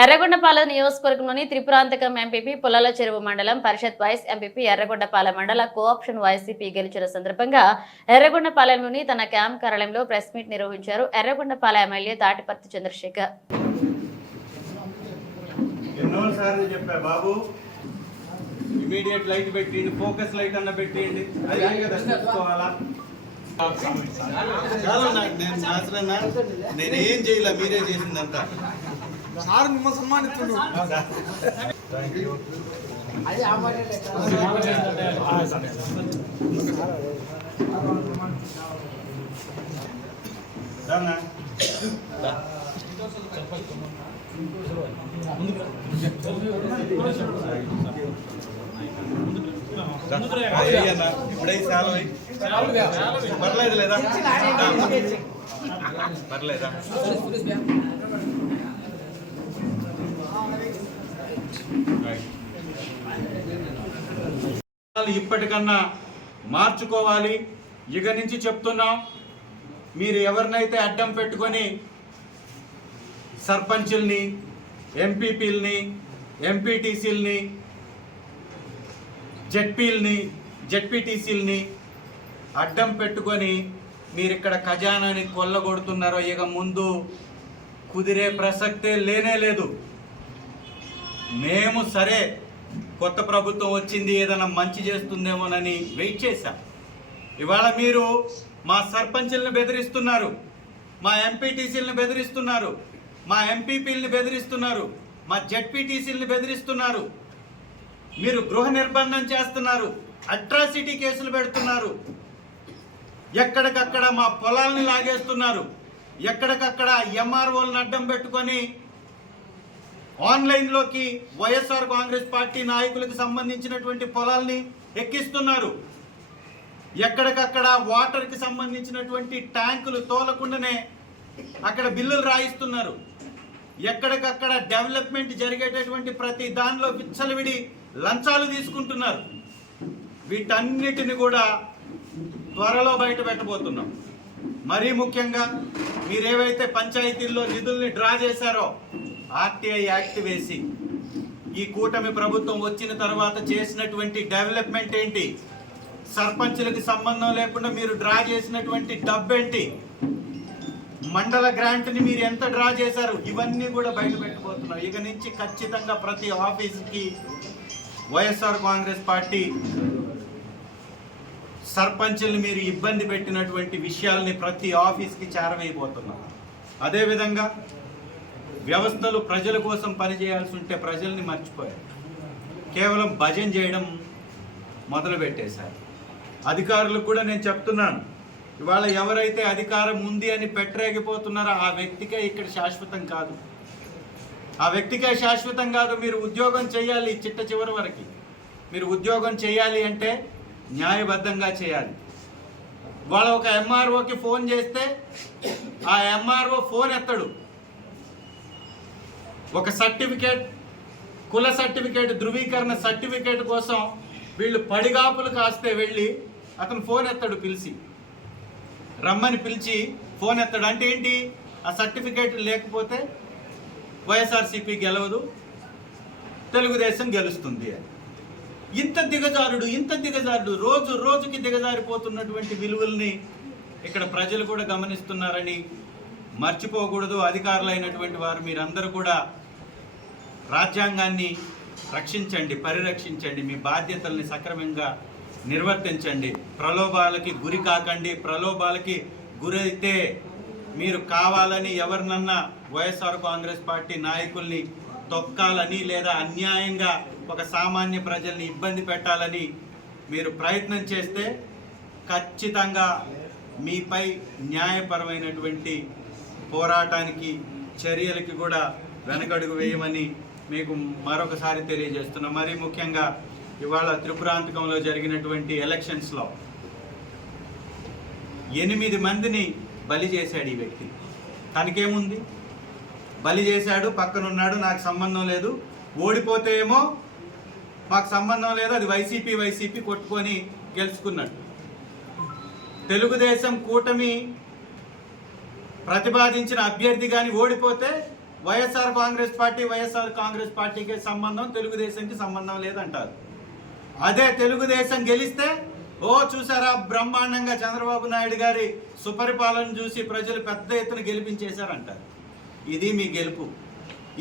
ఎర్రగొండపాలెం నియోజకవర్గంలోని త్రిపురాంతకం ఎంపీపీ పుల్లల చెరువు మండలం పరిషత్ వైస్ ఎంపీపీ ఎర్రగొండపాలెం మండల కోఆప్షన్ వైసీపీ గెలిచిన సందర్భంగా ఎర్రగొండపాలెంలోని తన క్యాంప్ కార్యాలయంలో ప్రెస్ మీట్ నిర్వహించారు ఎర్రగొండపాలెం ఎమ్మెల్యే తాటిపర్తి చంద్రశేఖర్. ఎన్నో సార్లు చెప్పా బాబు ఇమీడియట్ లైట్ పెట్టిండి ఫోకస్ లైట్ అన్న పెట్టిండి అదే కదా చూసుకోవాలా? చాలా నాకు నేను నేను చేయలే మీరే చేసిందంతా. సార్ మిమ్మల్ని సెలవు పర్లేదు లేదా పర్లేదా ఇప్పటికన్నా మార్చుకోవాలి. ఇక నుంచి చెప్తున్నాం మీరు ఎవరినైతే అడ్డం పెట్టుకొని సర్పంచుల్ని ఎంపీపీల్ని ఎంపీటీసీల్ని జెడ్పీల్ని జెడ్పీటీసీల్ని అడ్డం పెట్టుకొని మీరు ఇక్కడ ఖజానాని కొల్లగొడుతున్నారో ఇక ముందు కుదిరే ప్రసక్తే లేనే లేదు. మేము సరే కొత్త ప్రభుత్వం వచ్చింది ఏదైనా మంచి చేస్తుందేమోనని వెయిట్ చేశాం. ఇవాళ మీరు మా సర్పంచులను బెదిరిస్తున్నారు మా ఎంపీటీసీలను బెదిరిస్తున్నారు మా ఎంపీపీలను బెదిరిస్తున్నారు మా జడ్పీటీసీలను బెదిరిస్తున్నారు. మీరు గృహ నిర్బంధం చేస్తున్నారు అట్రాసిటీ కేసులు పెడుతున్నారు. ఎక్కడికక్కడ మా పొలాల్ని లాగేస్తున్నారు ఎక్కడికక్కడ ఎంఆర్ఓలను అడ్డం పెట్టుకొని ఆన్లైన్లోకి వైఎస్ఆర్ కాంగ్రెస్ పార్టీ నాయకులకు సంబంధించినటువంటి పొలాల్ని ఎక్కిస్తున్నారు. ఎక్కడికక్కడ వాటర్కి సంబంధించినటువంటి ట్యాంకులు తోలకుండానే అక్కడ బిల్లులు రాయిస్తున్నారు. ఎక్కడికక్కడ డెవలప్మెంట్ జరిగేటటువంటి ప్రతి దానిలో విచ్చలవిడి లంచాలు తీసుకుంటున్నారు. వీటన్నిటిని కూడా త్వరలో బయట పెట్టబోతున్నాం. మరీ ముఖ్యంగా మీరేవైతే పంచాయతీల్లో నిధుల్ని డ్రా చేశారో ఆర్టీఐ యాక్ట్ వేసి ఈ కూటమి ప్రభుత్వం వచ్చిన తర్వాత చేసినటువంటి డెవలప్మెంట్ ఏంటి? సర్పంచులకు సంబంధం లేకుండా మీరు డ్రా చేసినటువంటి డబ్బేంటి మండల గ్రాంట్ని మీరు ఎంత డ్రా చేశారు? ఇవన్నీ కూడా బయట ఇక నుంచి ఖచ్చితంగా ప్రతి ఆఫీస్కి వైఎస్ఆర్ కాంగ్రెస్ పార్టీ సర్పంచుల్ని మీరు ఇబ్బంది పెట్టినటువంటి విషయాల్ని ప్రతి ఆఫీస్కి చేరవేయబోతున్నారు అదేవిధంగా వ్యవస్థలు ప్రజల కోసం పనిచేయాల్సి ఉంటే ప్రజల్ని మర్చిపోయారు. కేవలం భజన చేయడం మొదలుపెట్టేశారు. అధికారులకు కూడా నేను చెప్తున్నాను ఇవాళ ఎవరైతే అధికారం ఉంది అని పెట్టరేగిపోతున్నారో ఆ వ్యక్తికే ఇక్కడ శాశ్వతం కాదు. ఆ వ్యక్తికే శాశ్వతం కాదు మీరు ఉద్యోగం చేయాలి చిట్ట చివరి వరకు. మీరు ఉద్యోగం చేయాలి అంటే న్యాయబద్ధంగా చేయాలి. వాళ్ళ ఒక ఎంఆర్ఓకి ఫోన్ చేస్తే ఆ ఎంఆర్ఓ ఫోన్ ఎత్తడు. ఒక సర్టిఫికేట్ కుల సర్టిఫికేట్ ధృవీకరణ సర్టిఫికేట్ కోసం వీళ్ళు పడిగాపులు కాస్తే వెళ్ళి అతను ఫోన్ ఎత్తాడు పిలిచి. రమ్మని పిలిచి ఫోన్ ఎత్తాడు. అంటే ఏంటి? ఆ సర్టిఫికేట్ లేకపోతే వైఎస్ఆర్సీపీ గెలవదు తెలుగుదేశం గెలుస్తుంది అని. ఇంత దిగజారుడు ఇంత దిగజారుడు రోజు రోజుకి దిగజారిపోతున్నటువంటి విలువల్ని ఇక్కడ ప్రజలు కూడా గమనిస్తున్నారని మర్చిపోకూడదు. అధికారులైనటువంటి వారు మీరందరూ కూడా రాజ్యాంగాన్ని రక్షించండి పరిరక్షించండి మీ బాధ్యతల్ని సక్రమంగా నిర్వర్తించండి. ప్రలోభాలకి గురి కాకండి. ప్రలోభాలకి గురైతే మీరు కావాలని ఎవరినన్నా వైఎస్ఆర్ కాంగ్రెస్ పార్టీ నాయకుల్ని తొక్కాలని లేదా అన్యాయంగా ఒక సామాన్య ప్రజల్ని ఇబ్బంది పెట్టాలని మీరు ప్రయత్నం చేస్తే ఖచ్చితంగా మీపై న్యాయపరమైనటువంటి పోరాటానికి చర్యలకి కూడా వెనకడుగు వేయమని మీకు మరొకసారి తెలియజేస్తున్నాం. మరీ ముఖ్యంగా ఇవాళ త్రిపురాంతకంలో జరిగినటువంటి ఎలక్షన్స్లో ఎనిమిది మందిని బలి చేశాడు ఈ వ్యక్తి. తనకేముంది? బలి చేశాడు పక్కనున్నాడు నాకు సంబంధం లేదు. ఓడిపోతే ఏమో మాకు సంబంధం లేదు అది వైసీపీ వైసీపీ కొట్టుకొని గెలుచుకున్నాడు. తెలుగుదేశం కూటమి ప్రతిపాదించిన అభ్యర్థి కానీ ఓడిపోతే YSR Congress party YSR Congress పార్టీకి సంబంధం తెలుగుదేశంకి సంబంధం లేదంటారు. అదే తెలుగుదేశం గెలిస్తే ఓ చూసారా బ్రహ్మాండంగా చంద్రబాబు నాయుడు గారి సుపరిపాలన చూసి ప్రజలు పెద్ద ఎత్తున గెలిపించేశారంటారు. ఇది మీ గెలుపు.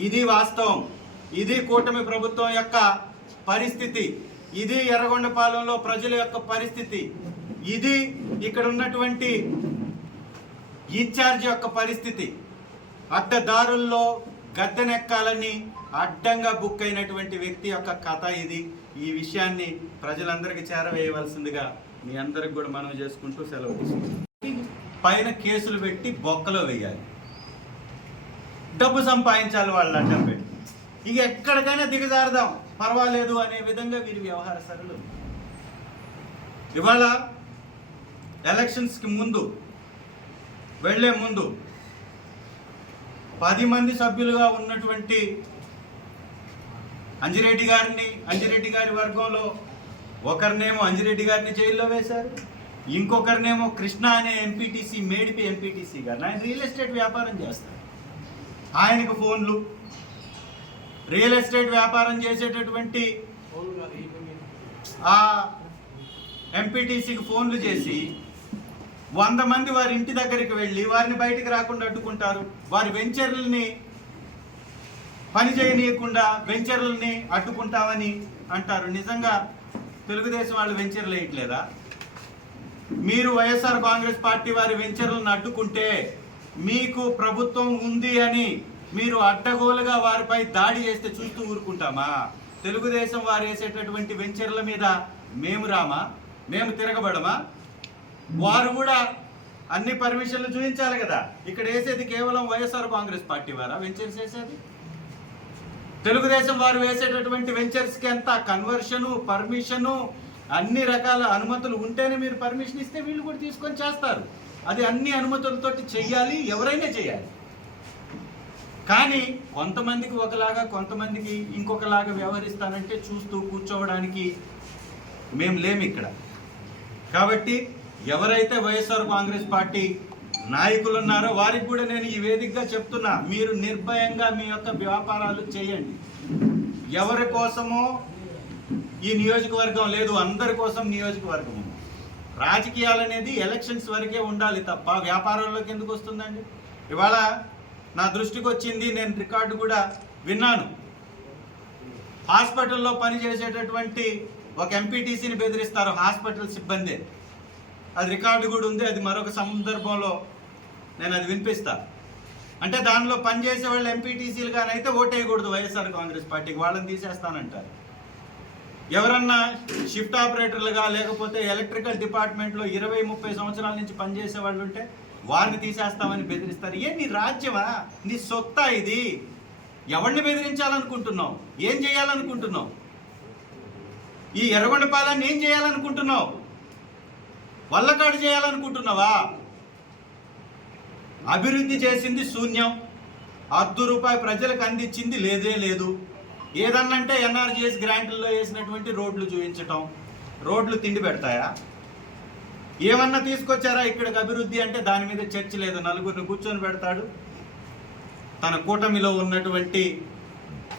ఇది వాస్తవం. ఇది కూటమి ప్రభుత్వం యొక్క పరిస్థితి. ఇది ఎర్రగొండపాలెంలో ప్రజల యొక్క పరిస్థితి. ఇది ఇక్కడ ఉన్నటువంటి ఇన్ఛార్జ్ యొక్క పరిస్థితి. అడ్డదారుల్లో గద్దెనెక్కాలని అడ్డంగా బుక్ అయినటువంటి వ్యక్తి యొక్క కథ ఇది. ఈ విషయాన్ని ప్రజలందరికీ చేరవేయవలసిందిగా మీ అందరికి కూడా మనం చేసుకుంటూ సెలవు పైన కేసులు పెట్టి బొక్కలో వేయాలి. డబ్బు సంపాదించాలి వాళ్ళు అడ్డం పెట్టి. ఇక ఎక్కడికైనా దిగజారదాం పర్వాలేదు అనే విధంగా వీరి వ్యవహార సరళు ఇవాళ ఎలక్షన్స్కి ముందు వెళ్ళే ముందు పది మంది సభ్యులుగా ఉన్నటువంటి అంజిరెడ్డి గారిని అంజిరెడ్డి గారి వర్గంలో ఒకరినేమో అంజిరెడ్డి గారిని జైల్లో వేశారు ఇంకొకరినేమో కృష్ణ అనే ఎంపీటీసీ మేడిపి ఎంపీటీసీ గారు ఆయన రియల్ ఎస్టేట్ వ్యాపారం చేస్తారు. ఆయనకు ఫోన్లు. రియల్ ఎస్టేట్ వ్యాపారం చేసేటటువంటి ఆ ఎంపీటీసీకి ఫోన్లు చేసి వంద మంది వారి ఇంటి దగ్గరికి వెళ్ళి వారిని బయటికి రాకుండా అడ్డుకుంటారు. వారి వెంచర్లని పని చేయనీయకుండా వెంచర్లని అడ్డుకుంటామని అంటారు. నిజంగా తెలుగుదేశం వాళ్ళు వెంచర్లు వేయట్లేదా మీరు వైఎస్ఆర్ కాంగ్రెస్ పార్టీ వారి వెంచర్లను అడ్డుకుంటే మీకు ప్రభుత్వం ఉంది అని మీరు అడ్డగోలుగా వారిపై దాడి చేస్తే చూస్తూ ఊరుకుంటామా? తెలుగుదేశం వారు వేసేటటువంటి వెంచర్ల మీద మేము రామా? మేము తిరగబడమా? వారు కూడా అన్ని పర్మిషన్లు చూపించాలి కదా. ఇక్కడ వేసేది కేవలం వైఎస్ఆర్ కాంగ్రెస్ పార్టీ వారా? వెంచర్స్ వేసేది? తెలుగుదేశం వారు వేసేటటువంటి వెంచర్స్కి ఎంత కన్వర్షను పర్మిషను అన్ని రకాల అనుమతులు ఉంటేనే మీరు పర్మిషన్ ఇస్తే వీళ్ళు కూడా తీసుకొని చేస్తారు. అది అన్ని అనుమతులతోటి చెయ్యాలి ఎవరైనా చేయాలి కానీ కొంతమందికి ఒకలాగా కొంతమందికి ఇంకొకలాగా వ్యవహరిస్తానంటే చూస్తూ కూర్చోవడానికి మేము లేము ఇక్కడ. కాబట్టి ఎవరైతే వైఎస్ఆర్ కాంగ్రెస్ పార్టీ నాయకులు ఉన్నారో వారికి కూడా నేను ఈ వేదికగా చెప్తున్నా మీరు నిర్భయంగా మీ యొక్క వ్యాపారాలు చేయండి. ఎవరి కోసమో ఈ నియోజకవర్గం లేదు అందరి కోసం నియోజకవర్గం రాజకీయాలు అనేది ఎలక్షన్స్ వరకే ఉండాలి తప్ప వ్యాపారంలోకి ఎందుకు వస్తుందండి? ఇవాళ నా దృష్టికి వచ్చింది నేను రికార్డు కూడా విన్నాను. హాస్పిటల్లో పనిచేసేటటువంటి ఒక ఎంపీటీసీని బెదిరిస్తారు హాస్పిటల్ సిబ్బంది. అది రికార్డు కూడా ఉంది అది మరొక సందర్భంలో నేను అది వినిపిస్తా. అంటే దానిలో పనిచేసే వాళ్ళు ఎంపీటీసీలు అయితే ఓటేయకూడదు వైఎస్ఆర్ కాంగ్రెస్ పార్టీకి వాళ్ళని తీసేస్తానంటారు. ఎవరన్నా షిఫ్ట్ ఆపరేటర్లుగా లేకపోతే ఎలక్ట్రికల్ డిపార్ట్మెంట్లో ఇరవై ముప్పై సంవత్సరాల నుంచి పనిచేసే వాళ్ళు ఉంటే వారిని తీసేస్తామని బెదిరిస్తారు. ఏ నీ రాజ్యమా? నీ సొత్తా ఇది. ఎవరిని బెదిరించాలనుకుంటున్నావు? ఏం చేయాలనుకుంటున్నావు? ఈ ఎర్రగొండపాలెన్ని ఏం చేయాలనుకుంటున్నావు? వల్లకాడు చేయాలనుకుంటున్నావా? అభివృద్ధి చేసింది శూన్యం. అర్ధ రూపాయి ప్రజలకు అందించింది లేదే లేదు. ఏదన్నంటే ఎన్ఆర్జీఎస్ గ్రాంట్లలో వేసినటువంటి రోడ్లు చూపించటం. రోడ్లు తిండి పెడతాయా? ఏమన్నా తీసుకొచ్చారా ఇక్కడికి అభివృద్ధి అంటే దాని మీద చర్చ లేదు. నలుగురిని కూర్చొని పెడతాడు. తన కూటమిలో ఉన్నటువంటి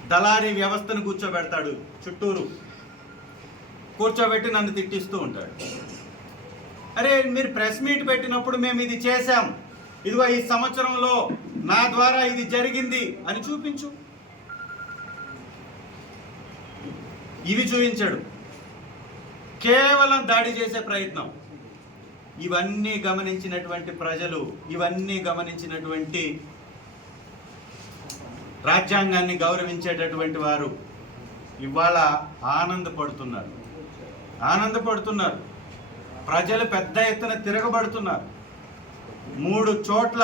దళారీ వ్యవస్థను కూర్చోబెడతాడు చుట్టూరు. కూర్చోబెట్టి నన్ను తిట్టిస్తూ ఉంటాడు. అరే మీరు ప్రెస్ మీట్ పెట్టినప్పుడు మేము ఇది చేశాం. ఇదిగో ఈ సంవత్సరంలో నా ద్వారా ఇది జరిగింది అని చూపించు. ఇవి చూపించాడు. కేవలం దాడి చేసే ప్రయత్నం. ఇవన్నీ గమనించినటువంటి ప్రజలు ఇవన్నీ గమనించినటువంటి రాజ్యాంగాన్ని గౌరవించేటటువంటి వారు ఇవాళ ఆనందపడుతున్నారు. ఆనందపడుతున్నారు. ప్రజలు పెద్ద ఎత్తున తిరగబడుతున్నారు. మూడు చోట్ల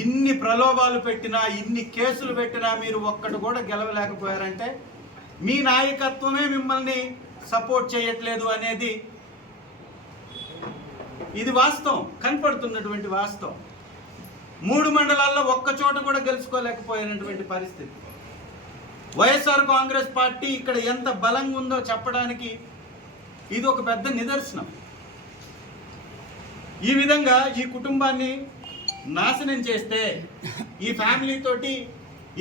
ఇన్ని ప్రలోభాలు పెట్టినా ఇన్ని కేసులు పెట్టినా మీరు ఒక్కటి కూడా గెలవలేకపోయారంటే మీ నాయకత్వమే మిమ్మల్ని సపోర్ట్ చేయట్లేదు అనేది ఇది వాస్తవం కనపడుతున్నటువంటి వాస్తవం. మూడు మండలాల్లో ఒక్క చోట కూడా గెలుచుకోలేకపోయినటువంటి పరిస్థితి. వైఎస్ఆర్ కాంగ్రెస్ పార్టీ ఇక్కడ ఎంత బలంగా ఉందో చెప్పడానికి ఇది ఒక పెద్ద నిదర్శనం. ఈ విధంగా ఈ కుటుంబాన్ని నాశనం చేస్తే ఈ ఫ్యామిలీతోటి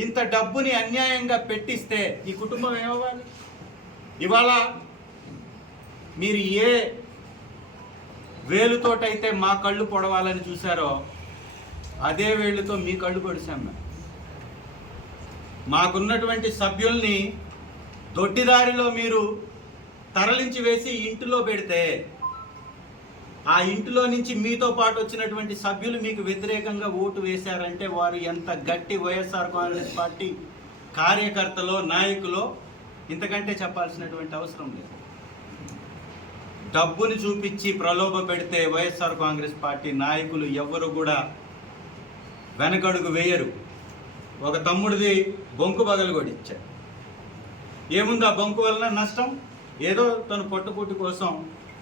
ఇంత డబ్బుని అన్యాయంగా పెట్టిస్తే ఈ కుటుంబం ఏమవ్వాలి? ఇవాళ మీరు ఏ వేలుతోటైతే మా కళ్ళు పొడవాలని చూశారో అదే వేళ్ళుతో మీ కళ్ళు పొడిచాం మేము. మాకున్నటువంటి సభ్యుల్ని దొడ్డిదారిలో మీరు తరలించి వేసి ఇంటిలో పెడితే ఆ ఇంటిలో నుంచి మీతో పాటు వచ్చినటువంటి సభ్యులు మీకు వ్యతిరేకంగా ఓటు వేశారంటే వారు ఎంత గట్టి వైఎస్ఆర్ కాంగ్రెస్ పార్టీ కార్యకర్తలో నాయకులో ఇంతకంటే చెప్పాల్సినటువంటి అవసరం లేదు. డబ్బుని చూపించి ప్రలోభ పెడితే వైఎస్ఆర్ కాంగ్రెస్ పార్టీ నాయకులు ఎవ్వరు కూడా వెనకడుగు వేయరు. ఒక తమ్ముడిది బొంకు బగలు కూడా ఇచ్చారు ఏముంది ఆ బొంకు వలన నష్టం? ఏదో తను పొట్టపుట్టి కోసం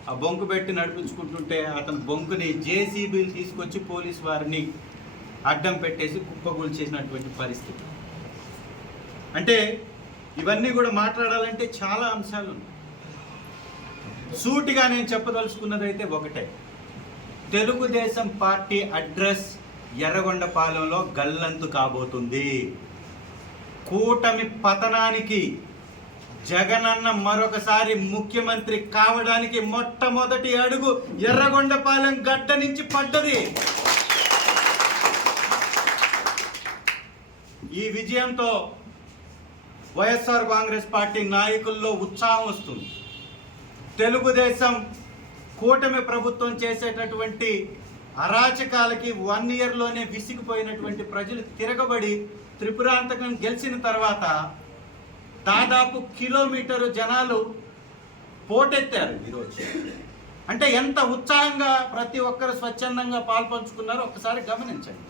ఆ బొంకు పెట్టి నడిపించుకుంటుంటే అతను బొంకుని జేసీబీలు తీసుకొచ్చి పోలీస్ వారిని అడ్డం పెట్టేసి కుప్పగూల్చేసినటువంటి పరిస్థితి. అంటే ఇవన్నీ కూడా మాట్లాడాలంటే చాలా అంశాలు ఉన్నాయి. సూటిగా నేను చెప్పదలుచుకున్నది అయితే ఒకటే. తెలుగుదేశం పార్టీ అడ్రస్ ఎర్రగొండపాలెంలో గల్లంతు కాబోతుంది. కూటమి పతనానికి జగనన్న మరొకసారి ముఖ్యమంత్రి కావడానికి మొట్టమొదటి అడుగు ఎర్రగొండపాలెం గడ్డ నుంచి పడ్డది. ఈ విజయంతో వైఎస్ఆర్ కాంగ్రెస్ పార్టీ నాయకుల్లో ఉత్సాహం వస్తుంది. తెలుగుదేశం కూటమి ప్రభుత్వం చేసేటటువంటి అరాచకాలకి వన్ ఇయర్లోనే విసిగిపోయినటువంటి ప్రజలు తిరగబడి త్రిపురాంతకం గెలిచిన తర్వాత దాదాపు కిలోమీటరు జనాలు పోటెత్తారు ఈరోజు. అంటే ఎంత ఉత్సాహంగా ప్రతి ఒక్కరు స్వచ్ఛందంగా పాల్పంచుకున్నారో ఒక్కసారి గమనించండి.